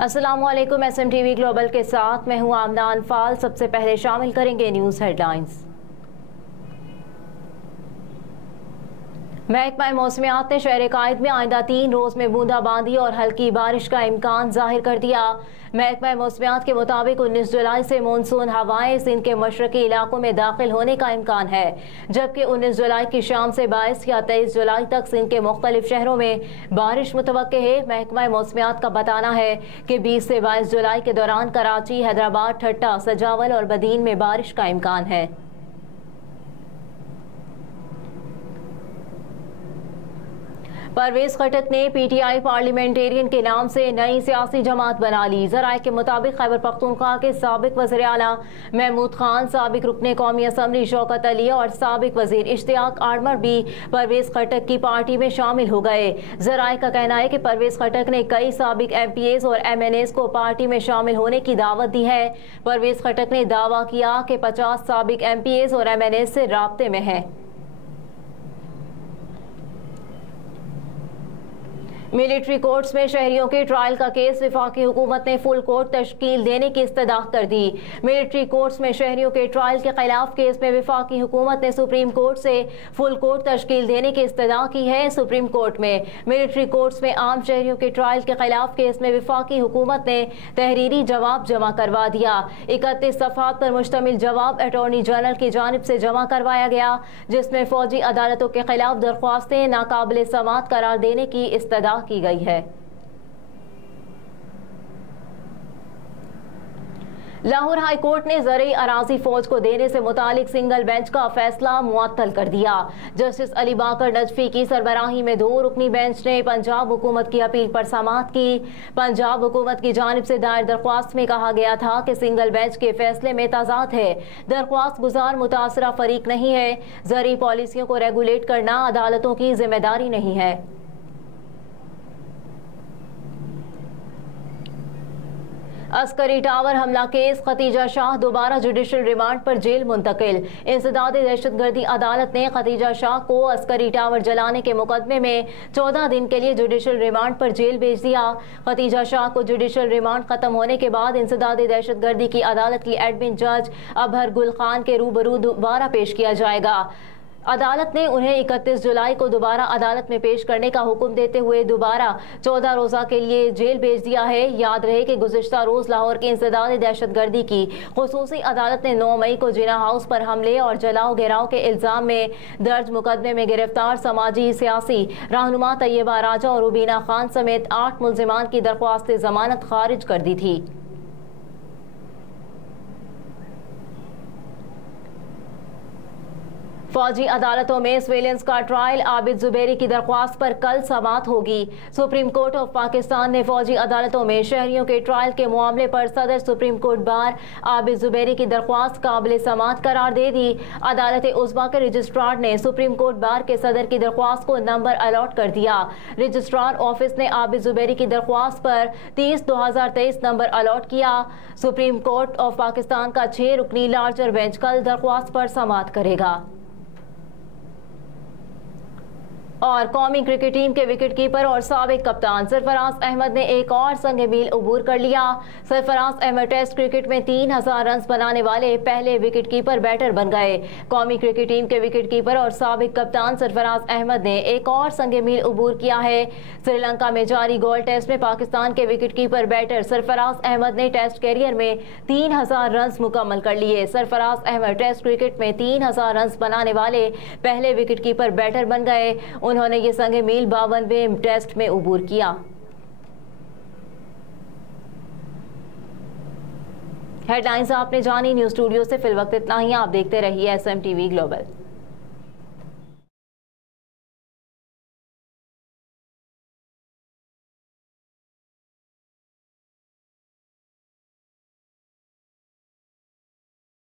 अस्सलामुअलैकुम। SMTV global के साथ मैं हूं आमना अनफाल। सबसे पहले शामिल करेंगे न्यूज़ हेडलाइंस। महकमा मौसमियात ने शहर कायद में आइंदा 3 रोज में बूंदाबांदी और हल्की बारिश का इम्कान जाहिर कर दिया। महकमा मौसमियात के मुताबिक 19 जुलाई से मानसून हवाएं सिंध के मशरकी इलाकों में दाखिल होने का इम्कान है, जबकि 19 जुलाई की शाम से 22 या 23 जुलाई तक सिंध के मुख्तलिफ शहरों में बारिश मुतवक्के है। महकमा मौसमियात का बताना है कि 20 से 22 जुलाई के दौरान कराची, हैदराबाद, ठट्टा, सजावल और बदीन में बारिश का इम्कान है। परवेज खटक ने PTI पार्लियामेंटेरियन के नाम से नई सियासी जमात बना ली। ज़राए के मुताबिक खैबर पख्तूनख्वा के साबिक वज़ीर आला महमूद खान, साबिक रुकने कौमी असम्बली शौकत अली और साबिक वज़ीर इश्तियाक आडमर भी परवेज खटक की पार्टी में शामिल हो गए। ज़राए का कहना है कि परवेज खटक ने कई साबिक MPAs और MNAs को पार्टी में शामिल होने की दावत दी है। परवेज खटक ने दावा किया कि 50 साबिक MPAs और MNAs से राब्ते में है। मिलिट्री कोर्ट्स में शहरियों के ट्रायल का केस वफाकी हुकूमत ने फुल कोर्ट तश्कील देने की इस्तदाह कर दी। मिलिट्री कोर्ट्स में शहरियों के ट्रायल के खिलाफ केस में वफाकी हुकूमत ने सुप्रीम कोर्ट से फुल कोर्ट तश्कील देने की इस्तदाह की है। सुप्रीम कोर्ट में मिलिट्री कोर्ट्स में आम शहरियों के ट्रायल के खिलाफ केस में वफाकी हुकूमत ने तहरीरी जवाब जमा करवा दिया। 31 सफ़हात पर मुश्तमिल जवाब अटॉर्नी जनरल की जानिब से जमा करवाया गया, जिसमें फौजी अदालतों के खिलाफ दरख्वास्तें नाकाबिल समाअत करार देने की इस्तदाह की गई है। लाहौर हाई कोर्ट ने ज़रई अराजी फौज को देने से मुतालिक सिंगल बेंच का फैसला मुअत्तल कर दिया। जस्टिस अली बाकर नजफी की सरबराही में 2 रुकनी बेंच ने पंजाब हुकूमत की अपील पर समाअत की। पंजाब हुकूमत की जानिब से दायर दरख्वास्त में कहा गया था कि सिंगल बेंच के फैसले में तजाद है। दरख्वास्त गुजार मुतासरा फरीक नहीं है। ज़रई पॉलिसियों को रेगुलेट करना अदालतों की जिम्मेदारी नहीं है। अस्करी टावर हमला केस, खतीजा शाह दोबारा जुडिशल रिमांड पर जेल मुंतकिल। इंसदादी दहशतगर्दी अदालत ने खतीजा शाह को अस्करी टावर जलाने के मुकदमे में 14 दिन के लिए जुडिशल रिमांड पर जेल भेज दिया। खतीजा शाह को जुडिशल रिमांड खत्म होने के बाद इंसदादी दहशतगर्दी की अदालत की एडमिन जज अबहर गुल खान के रूबरू दोबारा पेश किया जाएगा। अदालत ने उन्हें 31 जुलाई को दोबारा अदालत में पेश करने का हुक्म देते हुए दोबारा 14 रोज़ा के लिए जेल भेज दिया है। याद रहे कि गुज़िश्ता रोज़ लाहौर की इंसदादी दहशतगर्दी की खुसूसी अदालत ने 9 मई को जिना हाउस पर हमले और जलाओ गिराव के इल्ज़ाम में दर्ज मुकदमे में गिरफ्तार समाजी सियासी रहनुमा तैयबा राजा और रुबीना खान समेत 8 मुल्ज़िमान की दरख्वास्त जमानत खारिज कर दी थी। फौजी अदालतों में सर्वेलेंस का ट्रायल, आबिद जुबैरी की दरख्वास्त पर कल समाअत होगी। सुप्रीम कोर्ट ऑफ पाकिस्तान ने फौजी अदालतों में शहरियों के ट्रायल के मामले पर सदर supreme court bar Abid Zubairi की दरख्वास्त काबिल समाअत करार दे दी। अदालत उज़्मा के रजिस्ट्रार ने सुप्रीम कोर्ट बार के सदर की दरख्वास्त को नंबर अलॉट कर दिया। रजिस्ट्रार ऑफिस ने आबिद जुबैरी की दरख्वास्त पर 30/2023 नंबर अलॉट किया। सुप्रीम कोर्ट ऑफ पाकिस्तान का 6 रुकनी लार्जर बेंच कल दरख्वास्त पर समाअत करेगा। और कौमी क्रिकेट टीम के विकेट कीपर और साबिक कप्तान सरफराज अहमद ने एक और संग मील अबूर कर लिया। सरफराज अहमद टेस्ट क्रिकेट में 3000 रन बनाने वाले पहले विकेट कीपर बैटर बन गए। कौमी क्रिकेट टीम के विकेट कीपर और साबिक कप्तान सरफराज अहमद ने एक और संग मील अबूर किया है। श्रीलंका में जारी गोल्ड टेस्ट में पाकिस्तान के wicket keeper batter Sarfaraz Ahmed ने टेस्ट कैरियर में 3000 रन मुकम्मल कर लिए। सरफराज अहमद टेस्ट क्रिकेट में 3000 रन बनाने वाले पहले विकेट कीपर बैटर बन गए। उन्होंने ये संग मील 52वें टेस्ट में अबूर किया। हेडलाइंस आपने जानी। न्यूज़ स्टूडियो से फिल वक्त इतना ही। आप देखते रहिए SMTV ग्लोबल।